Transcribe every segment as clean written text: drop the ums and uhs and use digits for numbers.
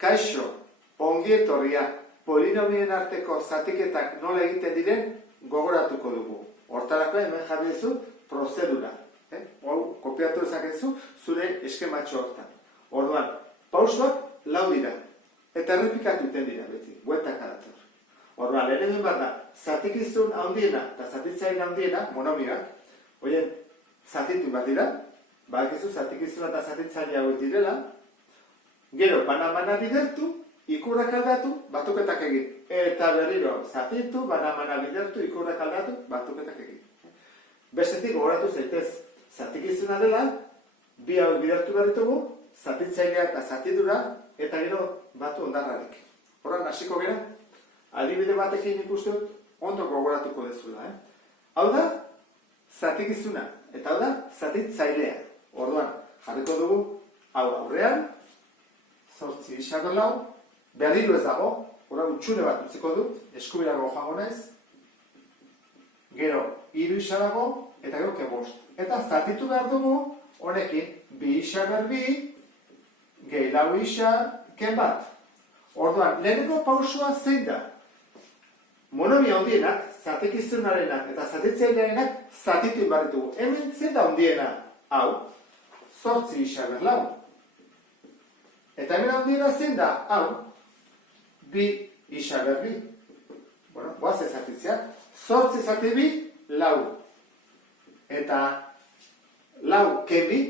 Kaixo, ongi etorria, polinomien arteko zatiketak nola egiten diren gogoratuko dugu. Hortarako hemen jarri duzu prozedura. Hau, kopiatu dezakezu zure eskematxo hortan. Orduan, pausoak 4 dira. Eta errepikatu iten dira beti, bueltaka dator. Orduan, lehen egin behar da, zatikizun handiena eta zatitzaile handiena, monomioak, oien, zatitu bat dira, badakizu zatikizuna eta zatitzaile hauek direla, gero, bana bidertu, ikurrak aldatu, batuketak egin. Eta berriro, zatitu, bana bidertu, ikurrak aldatu, batuketak egin. Bestetik, gogoratu zaitez, zatikizuna dela, bi hauek bidertu behar ditugu, zatitzailea eta zatidura, eta gero batu ondarrarik. Horran, hasiko gara, adibide batekin ikusten ondo gogoratuko dezula. Hau da, zatikizuna, eta hau da, zatitzailea. Orduan, jarriko dugu, hau aurrean, 8 isaberlau, berriro ez dago, horra utxune bat utziko dut, eskubirago joango naiz, gero 3 isa dago, eta gero ke 5. Eta zatitu behar dugu, honekin, 2 isa berbi, gehi 4 isa, ke 1. Orduan, lehenengo pausua zein da? Monomia handienak, zatikizunarenak eta zatitzailearenak zatitu behar ditugu. Hemen zein da handiena? Hau, 8 isa berlau. Eta hemen handiena zein da? Hau, 2 isa berbi. Bueno, guaz ezatitzea. 8 zati 2, 4. Eta 4 ke 2,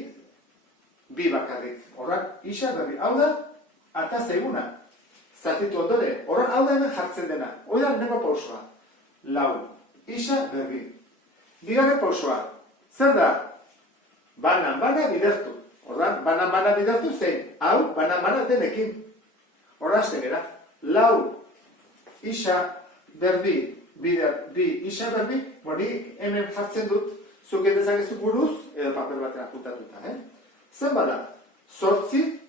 2 bakarrik. Horrak, isa berbi. Hau da, ata zaiguna. Zatitu ondore. Horrak, hau da hemen jartzen dena. Hoi da, nengo pausua. 4, isa berbi. Bigarren pausua. Zer da? Bana bidertu. Horrak, bana bidertu zein. Hau, bana denekin. Horra hasten gara. 4 isa berbi, bider, 2 isa berbi, bonik hemen jartzen dut, zuk edezakezu buruz, edo papel batera apuntatuta. Zen bada, 8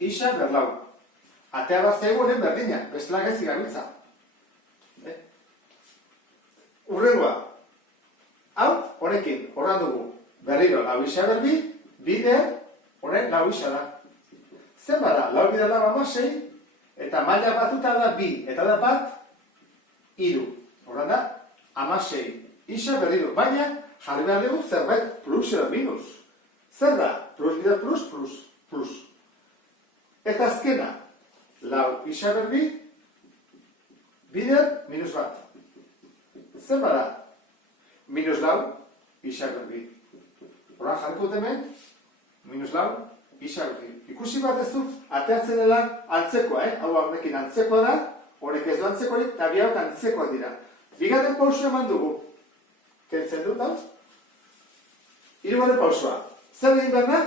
isa berlau. Atea bat zegoen berdina, bestela gaizki gabiltza. Urrengoa, hau, honekin, horran dugu, berriro, 4 isa berbi, bider, honen 4 isa da. Zen bada, 4 bider 6, eta maila batuta da 2, eta da bat, 3. Horren da, 16. Isa berriro, baina jarri behar dugu zerbait plus edo minus. Zer da? Plus bider plus. Eta azkena, 4 isa berbi, bider minus 1. Zer bada? Minus 4 isa berbi. Horren jarriko hemen, minus 4 isa berbi. Ikusi bat ez dut, ateatzen dela antzekoa, hau honekin antzekoa da, honek ez du antzekoa, eta bi hauek antzekoak dira. Bigarren pausua eman dugu. Kentzen dut, hau? Hirugarren pausua. Zer egin behar da?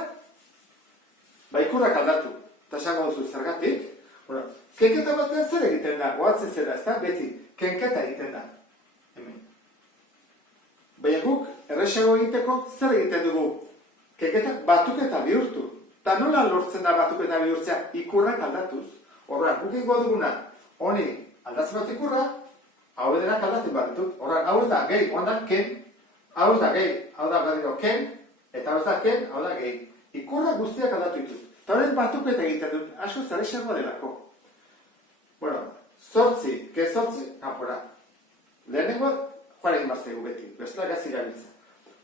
Ikurrak aldatu. Eta esango duzu zergatik. Kenketa batean zer egiten da? Goatzen zera, ez da? Beti, kenketa egiten da. Hemen. Baina guk, erresago egiteko, zer egiten dugu? Kenketak batuketa bihurtu. Eta nola lortzen da batuketa bihurtzea? Ikurrak aldatuz. Horra, guk ingo duguna, honi aldatzen bat ikurra, hau edenak aldatzen bat ditut. Horra, hau ez da gehi, hau da ken, hau ez da gehi, hau da berriro ken, eta hau ez da ken, hau da gehi. Ikurra guztiak aldatu ditut. Eta horren batuketa egiten dut, asko zare xerroa delako. Bueno, 8, ke 8, kanpora. Lehenengo, joan egin baztegu beti, bestela gazi gabiltza.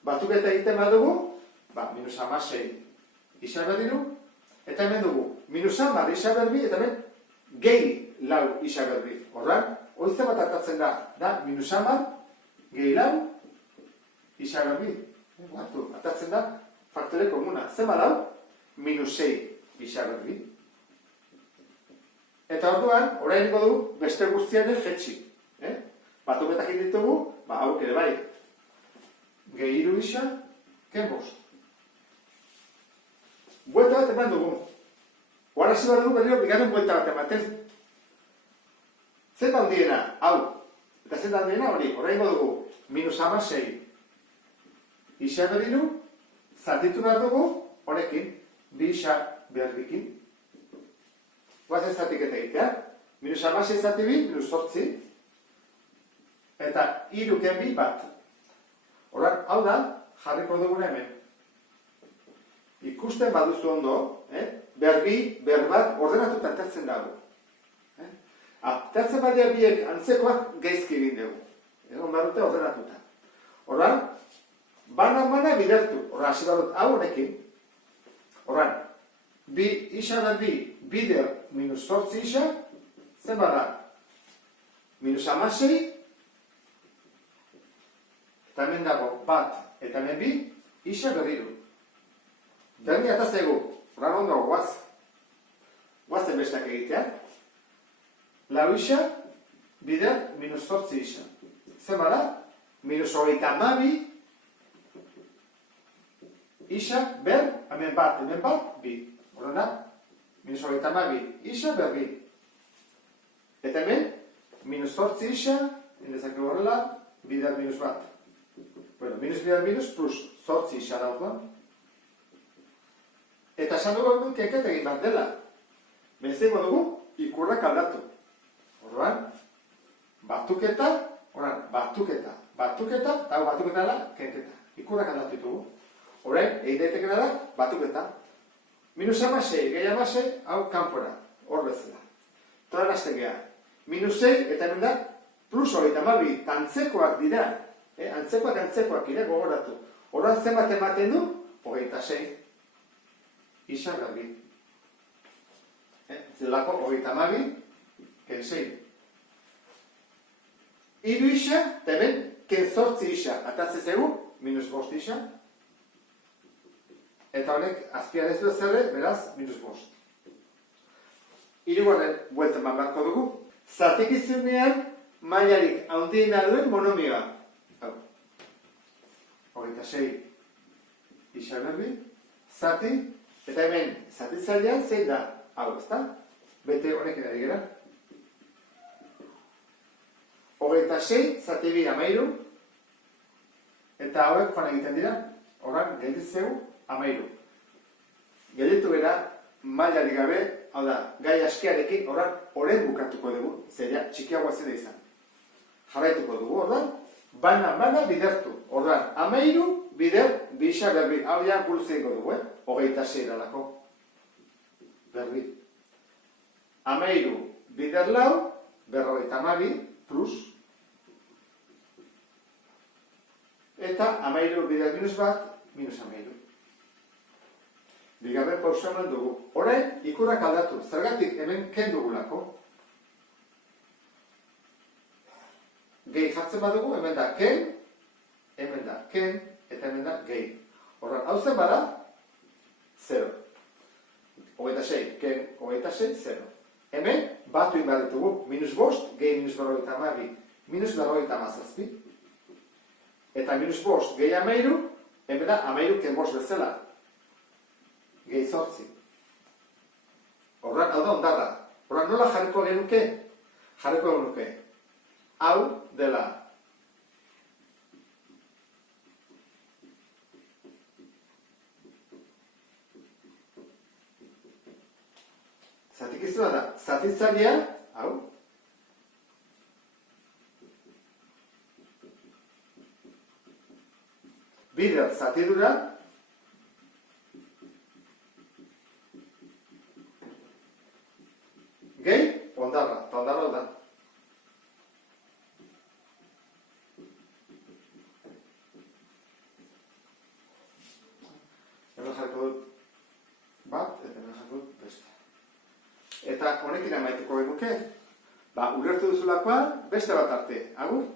Batuketa egiten badugu, minus 16 isa berriru, eta hemen dugu, minus 10 isa berbi, eta hemen gehi 4 isa berbi. Horran, oizte bat atatzen da minus 10, gehi 4 isa berbi. Atatzen da faktore komuna. Zer badau? Minus 6 isa berbi. Eta orduan, orain du beste guztiaren jetxi. Batuketak ditugu, hauk ere bai. Gehi 3 isa, ken 5. Buelta bat eman dugu. Oara hasi behar dugu berriro bigarren buelta bat ematen. Zer da handiena? Hau. Eta zer da handiena hori? Horrengo dugu. Minus 16. Isa berriro. Zatitu behar dugu. Honekin. 2 isa berbikin. Guazen zatiketa egitea. Minus 16 zati 2, minus 8. Eta 3 ken 2 bat. Horren, hau da, jarriko duguna hemen. ikusten baduzu ondo, berbi, berbat, ordenatuta atertzen dago. Atertzen badia biek antzekoak gaizki egin dugu. Egon barute ordenatuta. Horran, bana bidertu. Horran, hasi badut hau honekin. Horran, bi isa berbi, bider minus 8 isa, zen bada? Minus 16, eta hemen dago bat, eta hemen bi, isa berriru. Berni ataztegu, horran ondo, guazen bestak egitea. Lau isa, bider minus 8 isa. Zen bada? Minus 32, isa, ber, hemen bat, bi. Horren da? Minus 32, isa, ber, bi. Eta hemen, minus 8 isa, indezak horrela, bider minus bat. Bueno, minus bider minus plus 8 isa daukoan. Eta esan dugu hemen kenket egin bat dela. Bezeko dugu, ikurrak aldatu. Horren, batuketa, eta hau batuketa dela, kenketa. Ikurrak aldatu ditugu. Horren, egin daitekena da, batuketa. Minus 16, gehi 16, hau kanpora. Hor bezala. Toran hasten geha. Minus 6, eta hemen da, plus 32, antzekoak dira. Antzekoak ire gogoratu. Horren zenbat ematen du, 26. Isa garbi. Zelako 32, ken 6. Iru isa, eta hemen, ken 8 isa. Atatzen zegu, minus 5 isa. Eta honek, azpiarezu ezerre, beraz, minus 5. Hirugarren buelta eman beharko dugu. Zatekizunean, mailarik handiena duen monomioa. Hau. 26 isa berbi, zati, eta hemen, zatitzailean zein da. Hau, ezta? Bete honekin ari gera. 26, zati bi 13, eta hauek joan egiten dira, horren, gelditzeu, 13. Gelditu bera, mailarik gabe, hau da, gai askearekin, horren bukatuko dugu, zeria txikiagoa zena izan. Jarraituko dugu, horren, bana bidertu. Horren, 13, bider, bisa berbi, hau ja buruzeingo dugu, 26 eralako. Berbi. 13, bider lau, 52, plus, eta 13 bider minus bat, minus 13. Bigarren pausa eman dugu. Orain, ikurrak aldatu. Zergatik hemen ken dugulako. Gehi jartzen badugu, hemen da ken, eta hemen da gehi. Horren, hau zen bada, 0. 26, ken 26, 0. Hemen, batu inbar ditugu, minus 5, gehi minus 52, minus 57. Eta minus 5, gehi 13, hemen da 13 ken 5 bezala. Gehi 8. Horren, hau da ondarra. Horren, nola jarriko genuke? Jarriko genuke. Hau dela. Zatikizuna da, zatitzailea, hau. Bider zatidura. Gehi, ondarra, eta ondarra da. Hemen jarko dut bat, eta hemen jarko dut beste. Eta honekin amaituko genuke, ulertu duzulakoa beste bat arte. Agur?